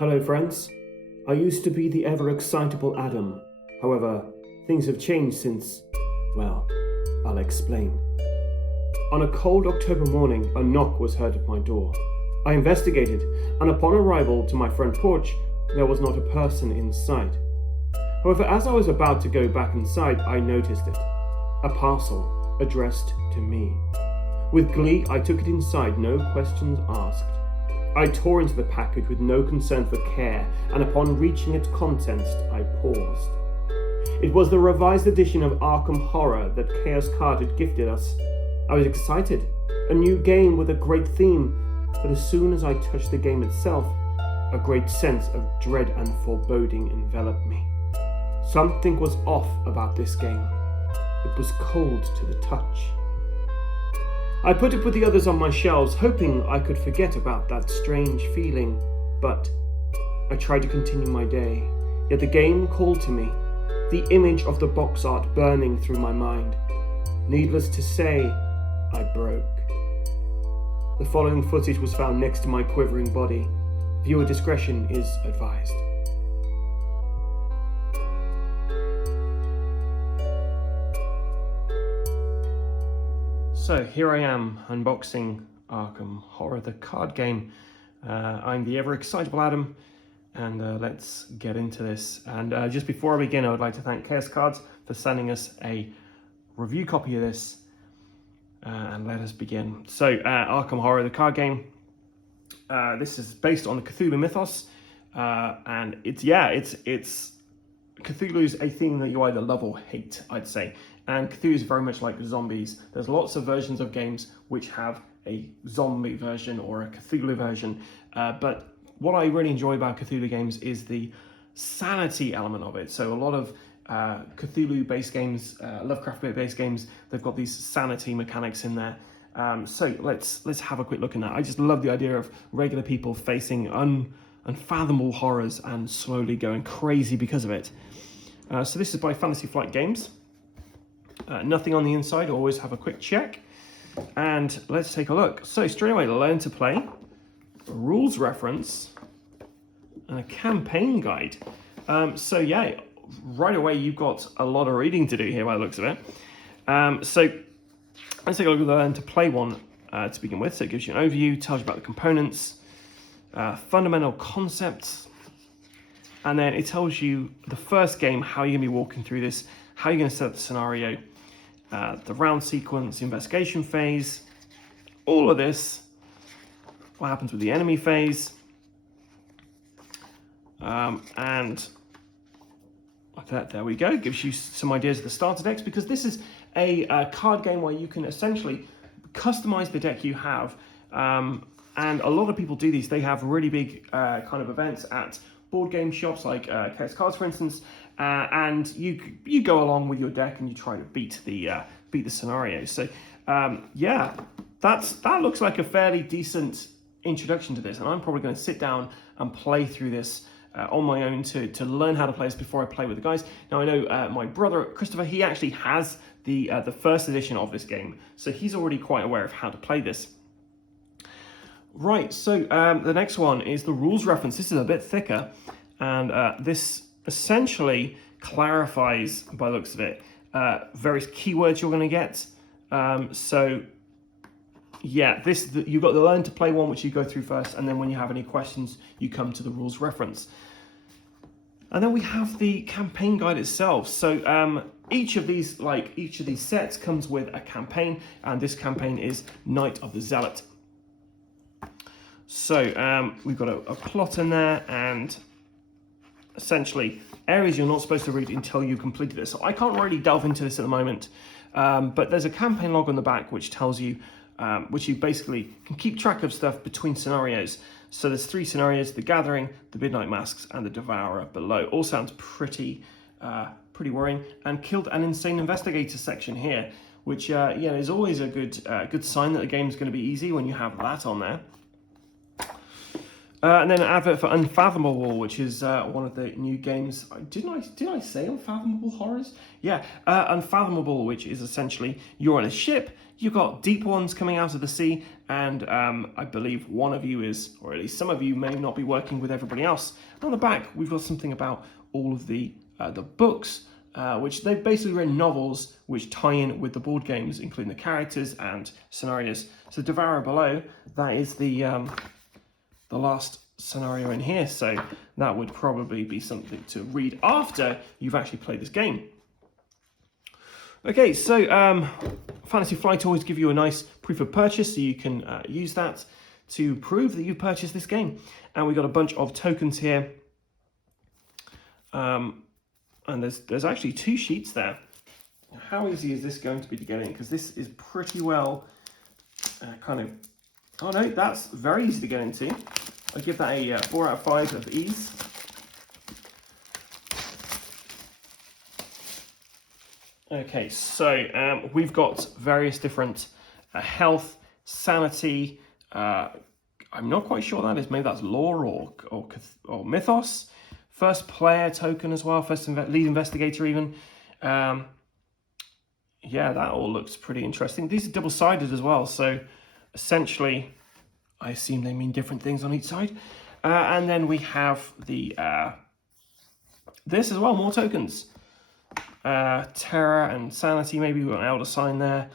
Hello friends, I used to be the ever-excitable Adam. However, things have changed since, well, I'll explain. On a cold October morning, a knock was heard at my door. I investigated, and upon arrival to my front porch, there was not a person in sight. However, as I was about to go back inside, I noticed it. A parcel addressed to me. With glee, I took it inside, no questions asked. I tore into the package with no concern for care, and upon reaching its contents, I paused. It was the revised edition of Arkham Horror that Chaos Card had gifted us. I was excited, a new game with a great theme, but as soon as I touched the game itself, a great sense of dread and foreboding enveloped me. Something was off about this game. It was cold to the touch. I put it with the others on my shelves, hoping I could forget about that strange feeling, but I tried to continue my day, yet the game called to me, the image of the box art burning through my mind. Needless to say, I broke. The following footage was found next to my quivering body. Viewer discretion is advised. So here I am unboxing Arkham Horror, the card game. I'm the ever-excitable Adam, and let's get into this. And just before I begin, I would like to thank Chaos Cards for sending us a review copy of this. And let us begin. So Arkham Horror, the card game. This is based on the Cthulhu mythos, and it's Cthulhu's a theme that you either love or hate, I'd say. And Cthulhu is very much like zombies. There's lots of versions of games which have a zombie version or a Cthulhu version. But what I really enjoy about Cthulhu games is the sanity element of it. So a lot of Cthulhu-based games, Lovecraft-based games, they've got these sanity mechanics in there. So let's have a quick look at that. I just love the idea of regular people facing unfathomable horrors and slowly going crazy because of it. So this is by Fantasy Flight Games. Nothing on the inside, always have a quick check. And let's take a look. So straight away, learn to play, a rules reference, and a campaign guide. So yeah, right away you've got a lot of reading to do here by the looks of it. So let's take a look at the learn to play one to begin with. So it gives you an overview, tells you about the components, fundamental concepts, and then it tells you the first game, how you're going to be walking through this, how you're going to set up the scenario, the round sequence, the investigation phase, all of this, what happens with the enemy phase, and there we go. It gives you some ideas of the starter decks, because this is a card game where you can essentially customize the deck you have, and a lot of people do these. They have really big kind of events at board game shops like Chaos Cards, for instance, and you go along with your deck and you try to beat the scenario. So yeah, that looks like a fairly decent introduction to this, and I'm probably going to sit down and play through this on my own to learn how to play this before I play with the guys. Now I know my brother Christopher, he actually has the first edition of this game, so he's already quite aware of how to play this. Right, so the next one is the rules reference. This is a bit thicker, and this essentially clarifies, by the looks of it, various keywords you're going to get. So yeah, you've got the learn to play one, which you go through first, and then when you have any questions, you come to the rules reference. And then we have the campaign guide itself. So each of these sets comes with a campaign, and this campaign is Night of the Zealot. So we've got a plot in there, and essentially areas you're not supposed to read until you completed this. So I can't really delve into this at the moment, but there's a campaign log on the back which tells you, which you basically can keep track of stuff between scenarios. So there's 3 scenarios: the Gathering, the Midnight Masks, and the Devourer below. All sounds pretty worrying. And Killed an Insane Investigator section here, which yeah, is always a good sign that the game's going to be easy when you have that on there. And then an advert for Unfathomable, which is one of the new games. Did I say Unfathomable Horrors? Yeah, Unfathomable, which is essentially you're on a ship, you've got deep ones coming out of the sea, and I believe one of you is, or at least some of you may not be working with everybody else. And on the back, we've got something about all of the books, which they've basically written novels which tie in with the board games, including the characters and scenarios. So Devour Below, that is the last scenario in here, so that would probably be something to read after you've actually played this game. Okay, so Fantasy Flight Toys give you a nice proof of purchase, so you can use that to prove that you've purchased this game. And we've got a bunch of tokens here, and there's actually 2 sheets there. How easy is this going to be to get in? Because this is pretty well kind of... Oh no, that's very easy to get into. I give that a 4 out of 5 of ease. Okay, so we've got various different health, sanity. I'm not quite sure what that is. Maybe that's lore or mythos. First player token as well. First lead investigator even. Yeah, that all looks pretty interesting. These are double-sided as well, so essentially, I assume they mean different things on each side. And then we have the this as well, more tokens. Terror and sanity, maybe we've got an elder sign there.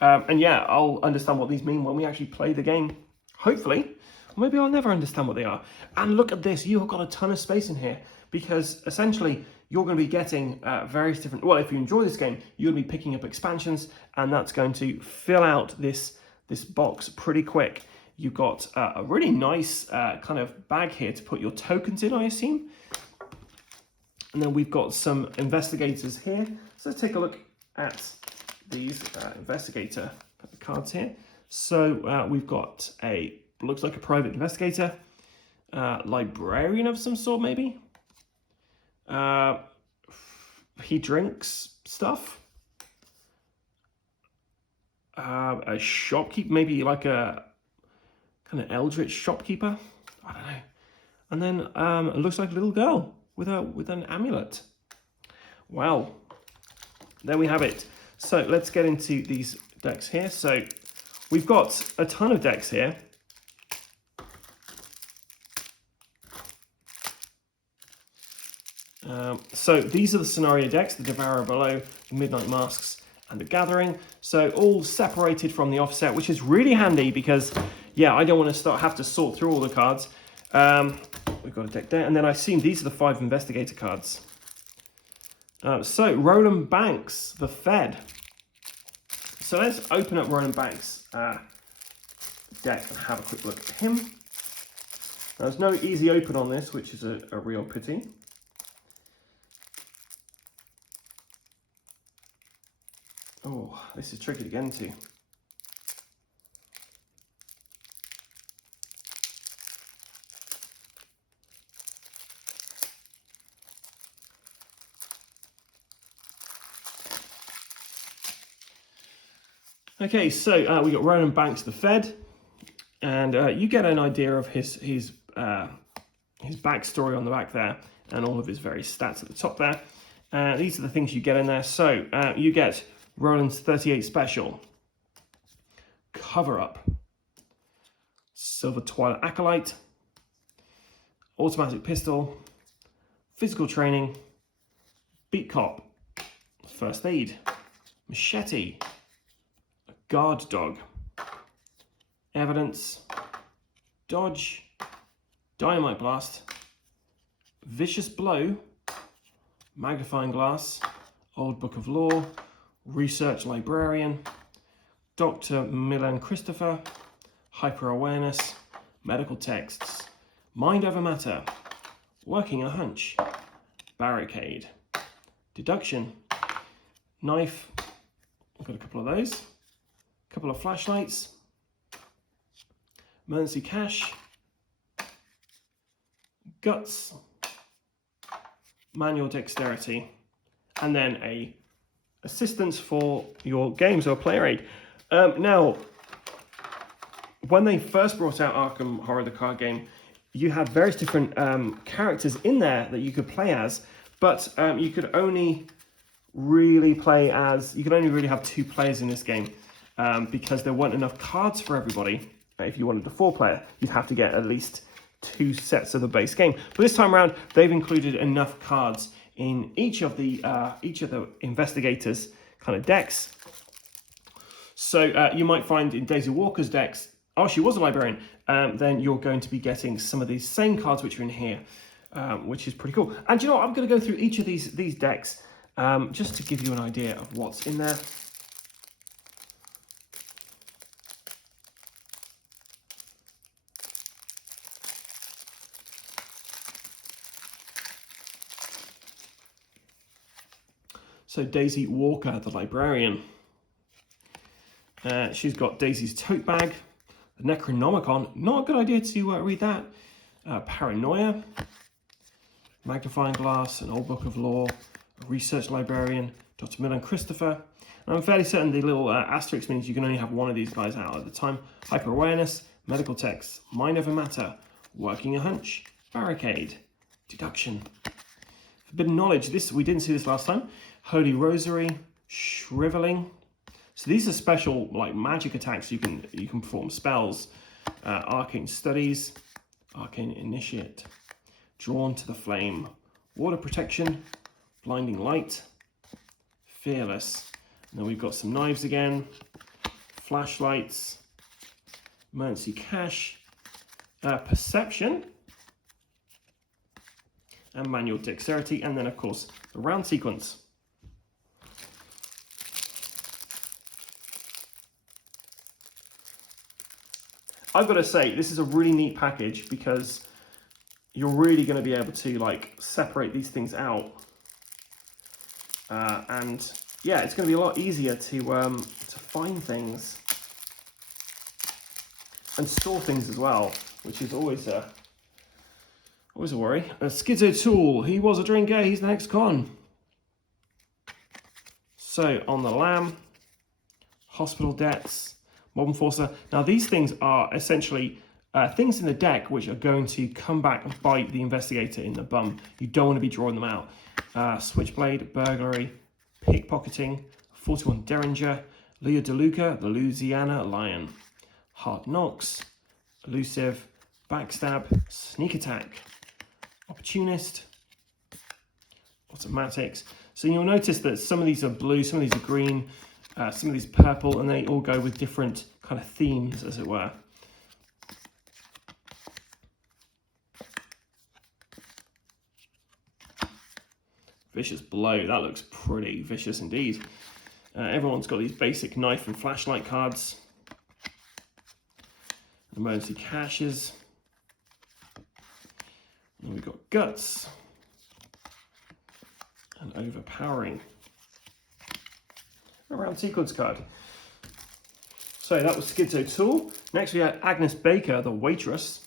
And yeah, I'll understand what these mean when we actually play the game, hopefully. Or maybe I'll never understand what they are. And look at this, you've got a ton of space in here, because essentially you're going to be getting various different... Well, if you enjoy this game, you're going to be picking up expansions, and that's going to fill out this box pretty quick. You've got a really nice kind of bag here to put your tokens in, I assume. And then we've got some investigators here. So let's take a look at these investigator cards here. So we've got looks like a private investigator, librarian of some sort maybe. He drinks stuff. A shopkeeper, maybe like a kind of eldritch shopkeeper, I don't know. And then it looks like a little girl with an amulet. Well, there we have it. So let's get into these decks here. So we've got a ton of decks here. So these are the scenario decks: the Devourer Below, the Midnight Masks, and the Gathering. So all separated from the offset, which is really handy because, yeah, I don't want to have to sort through all the cards. We've got a deck there, and then I've seen these are the 5 investigator cards. So Roland Banks, the Fed. So let's open up Roland Banks' deck and have a quick look at him. Now, there's no easy open on this, which is a real pity. Oh, this is tricky to get into. Okay, so we got Roland Banks, the Fed, and you get an idea of his backstory on the back there, and all of his various stats at the top there. These are the things you get in there. So you get Roland's 38 Special, Cover Up, Silver Twilight Acolyte, Automatic Pistol, Physical Training, Beat Cop, First Aid, Machete, Guard Dog, Evidence, Dodge, Dynamite Blast, Vicious Blow, Magnifying Glass, Old Book of Law, Research Librarian, Dr. Milan Christopher, Hyper Awareness, Medical Texts, Mind Over Matter, Working a Hunch, Barricade, Deduction, Knife, I've got a couple of those, a couple of flashlights, Emergency Cash, Guts, Manual Dexterity, and then a assistance for your games or player aid. Now, when they first brought out Arkham Horror, the card game, you had various different characters in there that you could play as, but you could only really play as, you could only really have 2 players in this game because there weren't enough cards for everybody. If you wanted a 4-player, you'd have to get at least 2 sets of the base game. But this time around, they've included enough cards in each of the investigators' kind of decks. So you might find in Daisy Walker's decks, oh, she was a librarian, then you're going to be getting some of these same cards which are in here, which is pretty cool. And you know what? I'm going to go through each of these decks just to give you an idea of what's in there. So Daisy Walker, the librarian. She's got Daisy's tote bag, the Necronomicon. Not a good idea to read that. Paranoia, magnifying glass, an old book of law, a research librarian, Dr. Milan Christopher. And I'm fairly certain the little asterisk means you can only have one of these guys out at the time. Hyper awareness, medical texts, mind over matter, working a hunch, barricade, deduction. Forbidden knowledge. This we didn't see this last time. Holy Rosary, shriveling. So these are special like magic attacks. You can perform spells. Arcane studies, arcane initiate, drawn to the flame, water protection, blinding light, fearless. And then we've got some knives again, flashlights, emergency cache, perception, and manual dexterity, and then of course the round sequence. I've got to say, this is a really neat package because you're really going to be able to like separate these things out, and yeah, it's going to be a lot easier to find things and store things as well, which is always a worry. A Schizo Tool. He was a drinker. He's the next con. So on the lam, hospital debts. Mob Enforcer. Now these things are essentially things in the deck which are going to come back and bite the investigator in the bum. You don't want to be drawing them out. Switchblade, burglary, pickpocketing, 41 Derringer, Leo DeLuca, the Louisiana Lion, Hard Knocks, Elusive, Backstab, Sneak Attack, Opportunist, Automatics. So you'll notice that some of these are blue, some of these are green, some of these purple, and they all go with different kind of themes, as it were. Vicious Blow, that looks pretty vicious indeed. Everyone's got these basic knife and flashlight cards. Emergency caches. And we've got Guts. And Overpowering. A round sequence card. So that was Schizo Tool. Next we had Agnes Baker, the waitress.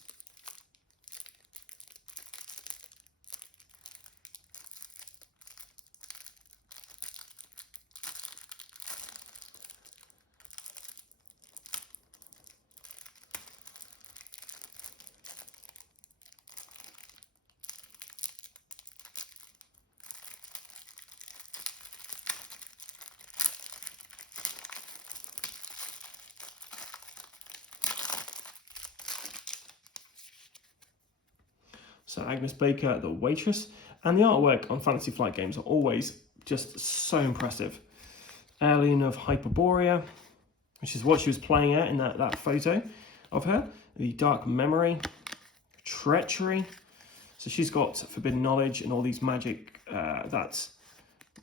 So Agnes Baker, the waitress, and the artwork on Fantasy Flight games are always just so impressive. Alien of Hyperborea, which is what she was playing at in that photo of her. The Dark Memory, Treachery. So she's got Forbidden Knowledge and all these magic that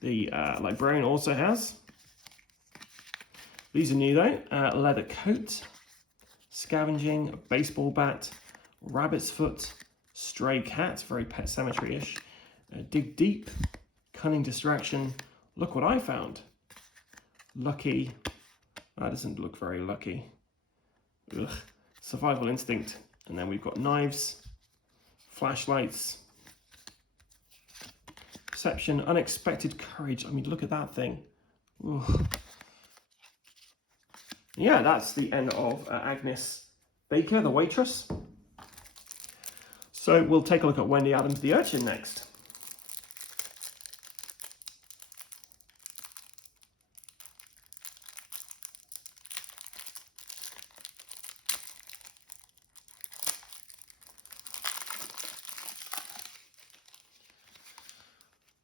the librarian also has. These are new though. Leather Coat, Scavenging, a Baseball Bat, Rabbit's Foot, Stray Cat, very Pet Cemetery-ish. Dig Deep, Cunning Distraction, Look What I Found. Lucky, that doesn't look very lucky. Ugh. Survival Instinct, and then we've got Knives, Flashlights, Perception, Unexpected Courage. I mean, look at that thing. Ugh. Yeah, that's the end of Agnes Baker, the waitress. So we'll take a look at Wendy Adams the Urchin next.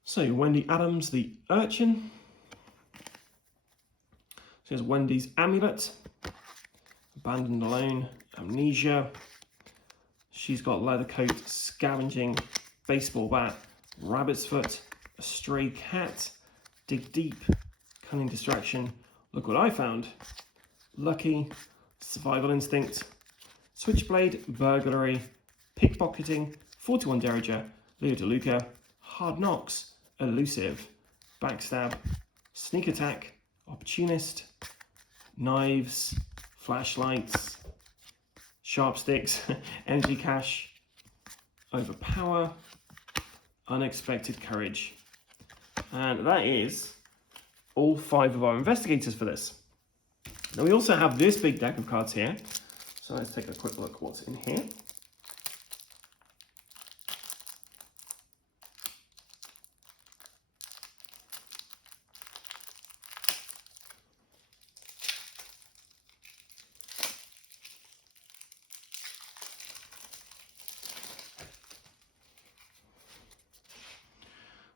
So Wendy Adams the Urchin. So here's Wendy's amulet. Abandoned alone, amnesia. She's got leather coat, scavenging, baseball bat, rabbit's foot, a stray cat, dig deep, cunning distraction, look what I found, lucky, survival instinct, switchblade, burglary, pickpocketing, 41 Derringer, Leo DeLuca, hard knocks, elusive, backstab, sneak attack, opportunist, knives, flashlights, sharp sticks, energy cache, overpower, unexpected courage. And that is all 5 of our investigators for this. Now we also have this big deck of cards here. So let's take a quick look what's in here.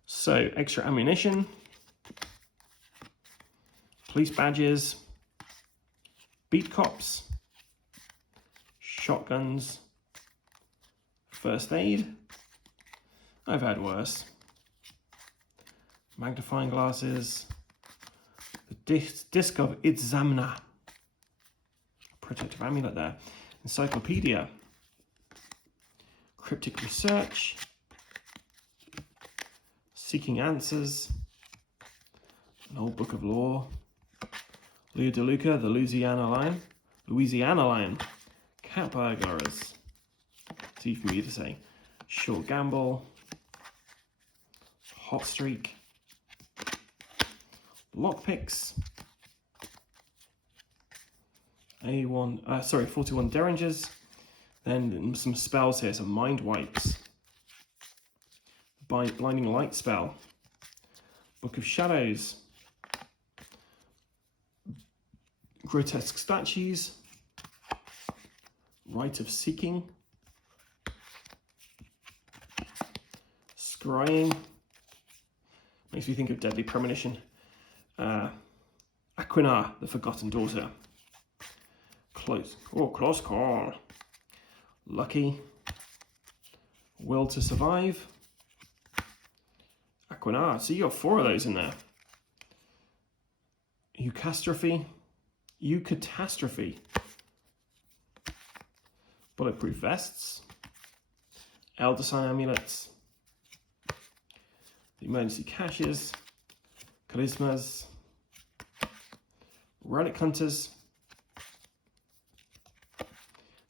So extra ammunition, police badges, beat cops, shotguns, first aid, I've had worse, magnifying glasses, the disc of Itzamna, protective amulet there, encyclopedia, cryptic research, seeking answers, an old book of law, Leo DeLuca, the Louisiana Lion, cat burglars, it's easy for me to say, short gamble, hot streak, lockpicks, 41 Derringers, then some spells here, some mind wipes, blinding light spell, Book of Shadows, grotesque statues, rite of seeking, scrying, makes me think of Deadly Premonition, Aquinar, the Forgotten Daughter, close call, lucky, will to survive, Aquinar, so you got 4 of those in there. Eucatastrophe, bulletproof vests, elder sign amulets, the emergency caches, charismas, relic hunters,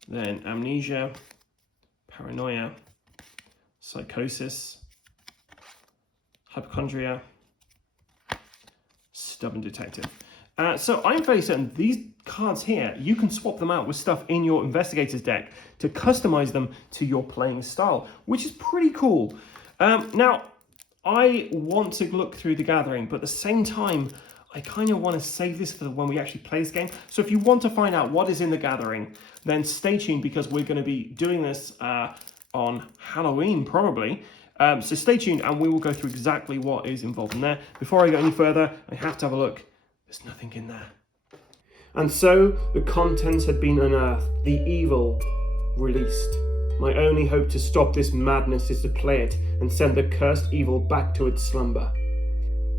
then amnesia, paranoia, psychosis, hypochondria, stubborn detective. So I'm fairly certain these cards here, you can swap them out with stuff in your investigators deck to customize them to your playing style, which is pretty cool. Now, I want to look through the gathering, but at the same time, I kind of want to save this for when we actually play this game. So if you want to find out what is in the gathering, then stay tuned because we're going to be doing this on Halloween, probably. So stay tuned and we will go through exactly what is involved in there. Before I go any further, I have to have a look. There's nothing in there. And so the contents had been unearthed, the evil released. My only hope to stop this madness is to play it and send the cursed evil back to its slumber.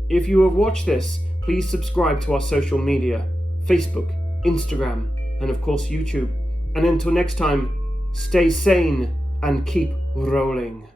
If you have watched this, please subscribe to our social media, Facebook, Instagram, and of course YouTube. And until next time, stay sane and keep rolling.